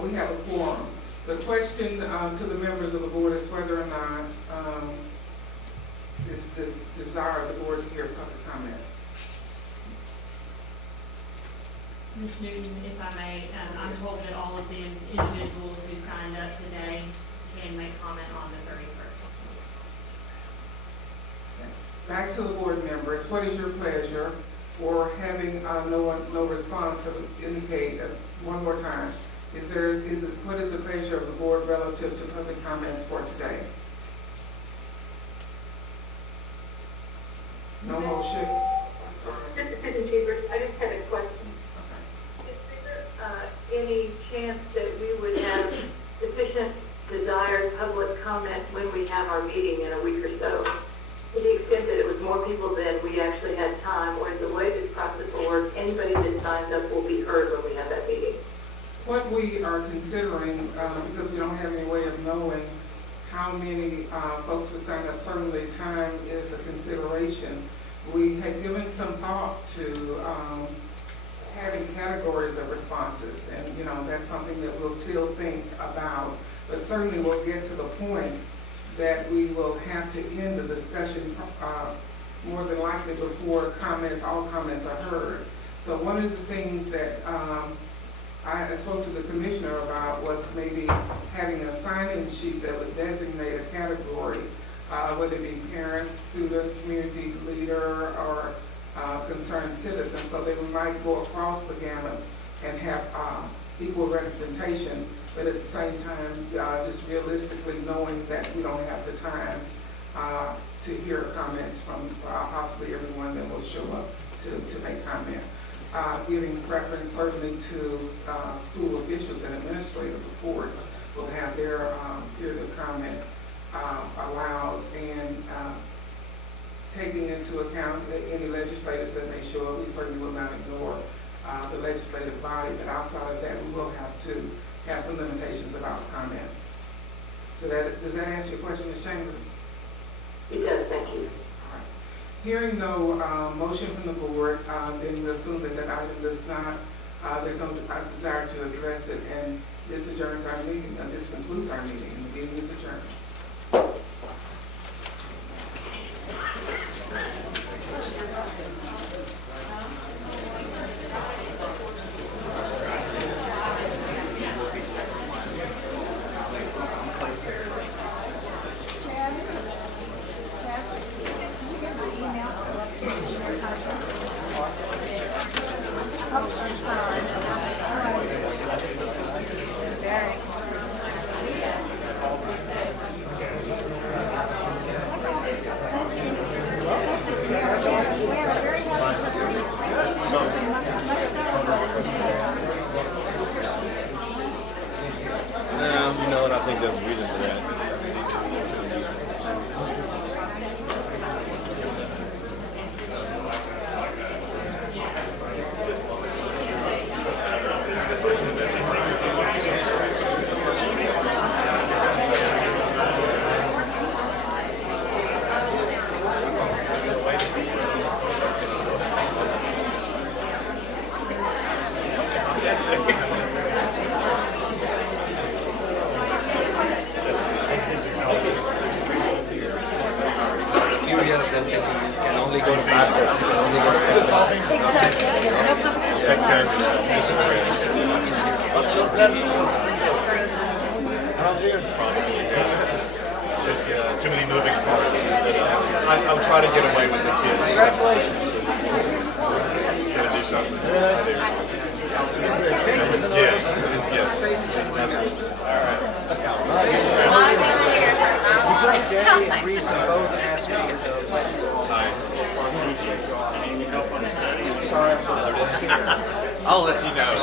well, we have a quorum. The question to the members of the board is whether or not it's the desire of the board to hear public comment. Ms. Newton, if I may, I'm told that all of the individuals who signed up today can make comment on the 31st. Back to the board members, what is your pleasure? Or having no response, indicate one more time. What is the pleasure of the board relative to public comments for today? No motion? Mr. Chambers, I just had a question. Okay. Is there any chance that we would have sufficient desired public comment when we have our meeting in a week or so? To the extent that it was more people than we actually had time, or the way this process will work, anybody that signs up will be heard when we have that meeting? What we are considering, because we don't have any way of knowing how many folks would sign up, certainly time is a consideration. We had given some thought to having categories of responses, and that's something that we'll still think about, but certainly we'll get to the point that we will have to end the discussion more than likely before all comments are heard. So one of the things that I spoke to the commissioner about was maybe having a sign-in sheet that would designate a category, whether it be parent, student, community leader, or concerned citizen, so that we might go across the gamut and have equal representation, but at the same time, just realistically knowing that we don't have the time to hear comments from possibly everyone that will show up to make comment. Giving preference certainly to school officials and administrators, of course, will have their period of comment allowed, and taking into account any legislators that may show up. We certainly will not ignore the legislative body, but outside of that, we will have to have some limitations about comments. So does that answer your question, Ms. Chambers? It does, thank you. All right. Hearing no motion from the board, then we'll assume that that item does not, there's no desire to address it, and this adjourns our meeting, this concludes our meeting, and the meeting is adjourned. I think there's a reason for that. Too many moving parts. I would try to get away with the kids. Congratulations. Got to do something. Yes, yes, absolutely. All right. A lot of people here for a long time. Reese both asked me to I'll let you know.